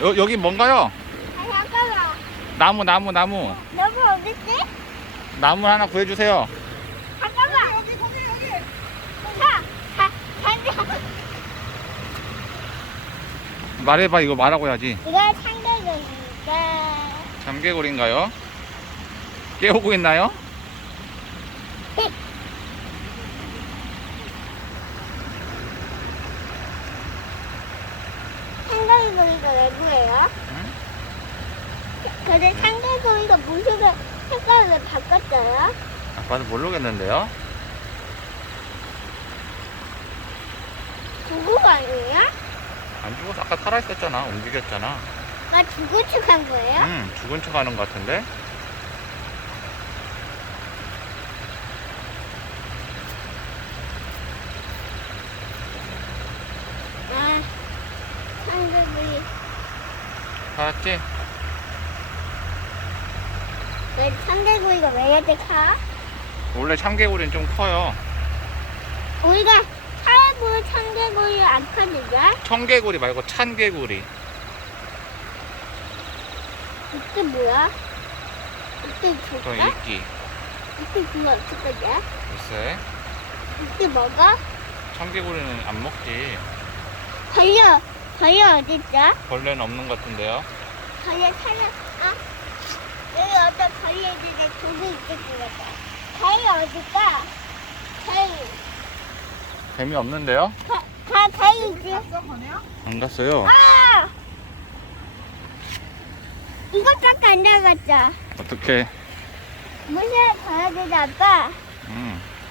여기 뭔가요? 아, 잠깐만. 나무. 너무 어딨지? 나무 하나 구해주세요. 잠깐만. 여기 거기. 잠깐. 말해봐. 이거 말하고 해야지. 이거 참개구리니까. 참개구리인가요? 깨우고 있나요? 참개구리가 왜 그래요? 응? 근데 참개구리가 무슨 색깔을 바꿨어요? 아빠도 모르겠는데요. 죽은 아니에요? 안 죽어서 아까 살아있었잖아. 움직였잖아. 나 죽은 척한 거예요? 죽은 척 하는 것 같은데. 아, 참개구리. 알았지? 왜 참개구리가 왜 이렇게 커? 원래 참개구리는 좀 커요. 우리가 살고 참개구리 안 커지죠? 청개구리 말고 찬개구리. 이게 뭐야? 이게 그건 줄까? 이끼. 이게 그거 어떻게 거지? 글쎄. 이게 먹어? 청개구리는 안 먹지. 벌레 어딨죠? 벌레는 없는 것 같은데요. 벌레 찾아, 여기 어떤 벌레들이 독이 있을 것 같아. 벌레 어딜까? 벌레. 재미없는데요? 벌레 있지? 갔어 건우야? 안 갔어요. 아! 이것밖에 안 나갔죠? 어떻게? 무시를 가야 되지, 아빠?